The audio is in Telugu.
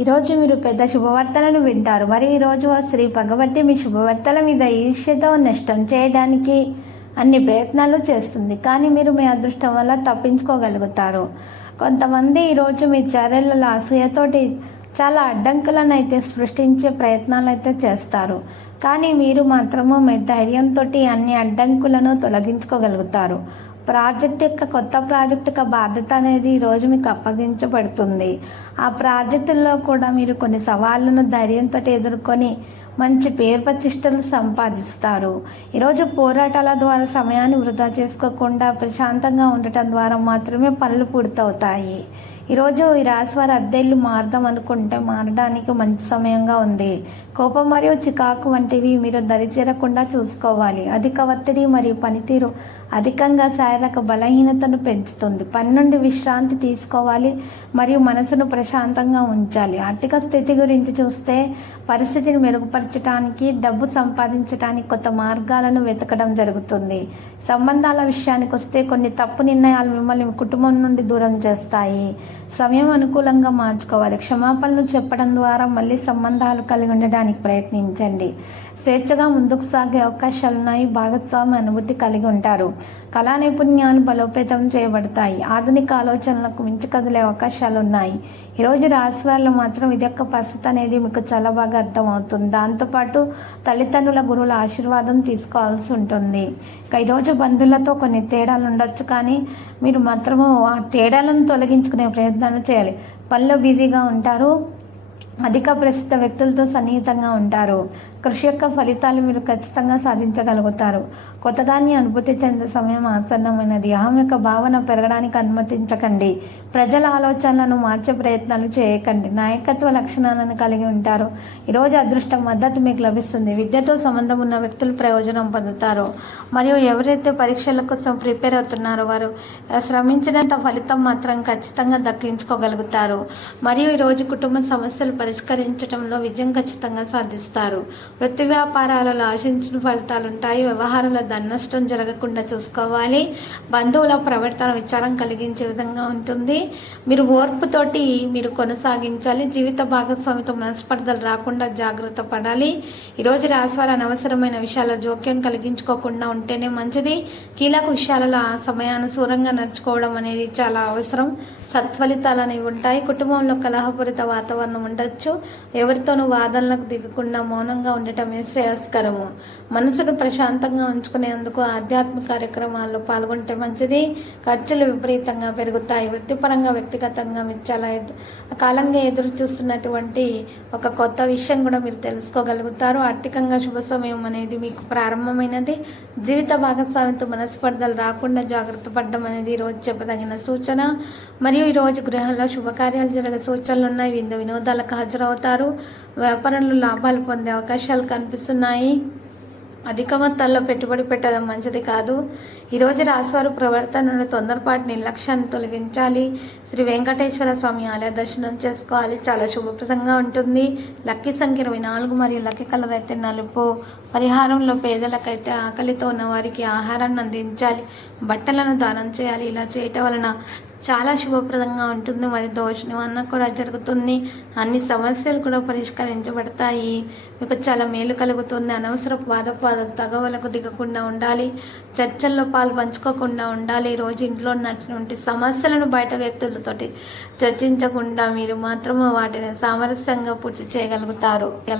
ఈరోజు మీరు పెద్ద శుభవార్తలను వింటారు. మరి ఈరోజు శ్రీ స్త్రీ పగబట్టి మీ శుభవార్తల మీద ఈర్ష్యతో నష్టం చేయడానికి అన్ని ప్రయత్నాలు చేస్తుంది. కానీ మీరు మీ అదృష్టం వల్ల తప్పించుకోగలుగుతారు. కొంతమంది ఈరోజు మీ చర్యలలో అసూయతోటి చాలా అడ్డంకులను అయితే సృష్టించే ప్రయత్నాలు అయితే చేస్తారు. కానీ మీరు మాత్రము మీ ధైర్యంతో అన్ని అడ్డంకులను తొలగించుకోగలుగుతారు. ప్రాజెక్ట్ యొక్క కొత్త ప్రాజెక్ట్ యొక్క బాధ్యత అనేది ఈరోజు మీకు అప్పగించబడుతుంది. ఆ ప్రాజెక్టుల్లో కూడా మీరు కొన్ని సవాళ్ళను ధైర్యంతో ఎదుర్కొని మంచి పేరు ప్రతిష్టలు సంపాదిస్తారు. ఈరోజు పోరాటాల ద్వారా సమయాన్ని వృధా చేసుకోకుండా ప్రశాంతంగా ఉండటం ద్వారా మాత్రమే పనులు పూర్తవుతాయి. ఈరోజు ఈ రాశి వారి అద్దెళ్ళు మారదాం అనుకుంటే మారడానికి మంచి సమయంగా ఉంది. కోపం మరియు చికాకు వంటివి మీరు దరిచేరకుండా చూసుకోవాలి. అధిక ఒత్తిడి మరియు పనితీరు అధికంగా శారీరక బలహీనతను పెంచుతుంది. పని నుండి విశ్రాంతి తీసుకోవాలి మరియు మనసును ప్రశాంతంగా ఉంచాలి. ఆర్థిక స్థితి గురించి చూస్తే పరిస్థితిని మెరుగుపరచడానికి డబ్బు సంపాదించడానికి కొత్త మార్గాలను వెతకడం జరుగుతుంది. సంబంధాల విషయానికి వస్తే కొన్ని తప్పు నిర్ణయాలు మిమ్మల్ని కుటుంబం నుండి దూరం చేస్తాయి. సమయం అనుకూలంగా మార్చుకోవాలి. క్షమాపణలు చెప్పడం ద్వారా మళ్ళీ సంబంధాలు కలిగి ఉండడానికి ప్రయత్నించండి. స్వేచ్ఛగా ముందుకు సాగే అవకాశాలు ఉన్నాయి భాగస్వామి అనుభూతి కలిగి ఉంటారు. కళా నైపుణ్యాలు బలోపేతం చేయబడతాయి. ఆధునిక ఆలోచనలకు మించి కదిలే అవకాశాలు ఉన్నాయి ఈరోజు రాశి వారిలో మాత్రం ఇది యొక్క పరిస్థితి అనేది మీకు చాలా బాగా అర్థమవుతుంది. దాంతోపాటు తల్లిదండ్రుల గురువుల ఆశీర్వాదం తీసుకోవాల్సి ఉంటుంది. ఇక ఈరోజు బంధువులతో కొన్ని తేడాలు ఉండొచ్చు కానీ మీరు మాత్రము ఆ తేడాలను తొలగించుకునే ప్రయత్నాలు చేయాలి. పనిలో బిజీగా ఉంటారు. అధిక ప్రసిద్ధ వ్యక్తులతో సన్నిహితంగా ఉంటారు. కృషి యొక్క ఫలితాలు మీరు ఖచ్చితంగా సాధించగలుగుతారు. కొత్తదాన్ని అనుభూతి చెందే సమయం ఆసన్నమైనది. అహం యొక్క భావన పెరగడానికి అనుమతించకండి. ప్రజల ఆలోచనలను మార్చే ప్రయత్నాలు చేయకండి. నాయకత్వ లక్షణాలను కలిగి ఉంటారు. ఈరోజు అదృష్టం మద్దతు మీకు లభిస్తుంది. విద్యతో సంబంధం ఉన్న వ్యక్తులు ప్రయోజనం పొందుతారు. మరియు ఎవరైతే పరీక్షల కోసం ప్రిపేర్ అవుతున్నారో వారు శ్రమించినంత ఫలితం మాత్రం ఖచ్చితంగా దక్కించుకోగలుగుతారు. మరియు ఈరోజు కుటుంబ సమస్యలు పరిష్కరించడంలో విజయం ఖచ్చితంగా సాధిస్తారు. వృత్తి వ్యాపారాలలో ఆశించిన ఫలితాలు ఉంటాయి వ్యవహారాల ధననష్టం జరగకుండా చూసుకోవాలి. బంధువుల ప్రవర్తన విచారం కలిగించే విధంగా ఉంటుంది. మీరు ఓర్పుతోటి మీరు కొనసాగించాలి. జీవిత భాగస్వామితో మనస్పర్ధలు రాకుండా జాగ్రత్త పడాలి. ఈరోజు రాశివారి అనవసరమైన విషయాల జోక్యం కలిగించుకోకుండా ఉంటేనే మంచిది. కీలక విషయాలలో ఆ సమయానుసూరంగా నడుచుకోవడం అనేది చాలా అవసరం. సత్ఫలితాలు అనేవి ఉంటాయి. కుటుంబంలో కలహపూరిత వాతావరణం ఉండదు. ఉండవచ్చు ఎవరితోనూ వాదనలకు దిగకుండా మౌనంగా ఉండటమే శ్రేయస్కరము. మనసును ప్రశాంతంగా ఉంచుకునేందుకు ఆధ్యాత్మిక కార్యక్రమాల్లో పాల్గొంటే మంచిది. ఖర్చులు విపరీతంగా పెరుగుతాయి. వృత్తిపరంగా వ్యక్తిగతంగా మీరు చాలా కాలంగా ఎదురు చూస్తున్నటువంటి ఒక కొత్త విషయం కూడా మీరు తెలుసుకోగలుగుతారు. ఆర్థికంగా శుభ సమయం అనేది మీకు ప్రారంభమైనది. జీవిత భాగస్వామితో మనస్పర్ధలు రాకుండా జాగ్రత్త పడడం అనేది ఈరోజు రోజు చెప్పదగిన సూచన. మరియు ఈ రోజు గృహంలో శుభకార్యాలు జరిగే సూచనలు ఉన్నాయి. విందు వినోదాలకు హాజరవుతారు. వ్యాపారంలో లాభాలు పొందే అవకాశాలు కనిపిస్తున్నాయి. అధిక మొత్తాల్లో పెట్టుబడి పెట్టడం మంచిది కాదు. ఈరోజు రాశివారు ప్రవర్తనను తొందరపాటు నిర్లక్ష్యాన్ని తొలగించాలి. శ్రీ వెంకటేశ్వర స్వామి ఆలయ దర్శనం చేసుకోవాలి. చాలా శుభప్రదంగా ఉంటుంది. లక్కీ సంఖ్య ఇరవై నాలుగు మరియు లక్కీ కలర్ అయితే నలుపు. పరిహారంలో పేదలకైతే ఆకలితో ఉన్న వారికి ఆహారాన్ని అందించాలి. బట్టలను దానం చేయాలి. ఇలా చేయటం వలన చాలా శుభప్రదంగా ఉంటుంది. మరి దోషణం అన్న కూడా జరుగుతుంది. అన్ని సమస్యలు కూడా పరిష్కరించబడతాయి. మీకు చాలా మేలు కలుగుతుంది. అనవసర వాదపాద తగవలకు దిగకుండా ఉండాలి. చర్చల్లో పాలు పంచుకోకుండా ఉండాలి. రోజు ఇంట్లో ఉన్నటువంటి సమస్యలను బయట వ్యక్తులతోటి చర్చించకుండా మీరు మాత్రము వాటిని సామరస్యంగా పూర్తి చేయగలుగుతారు.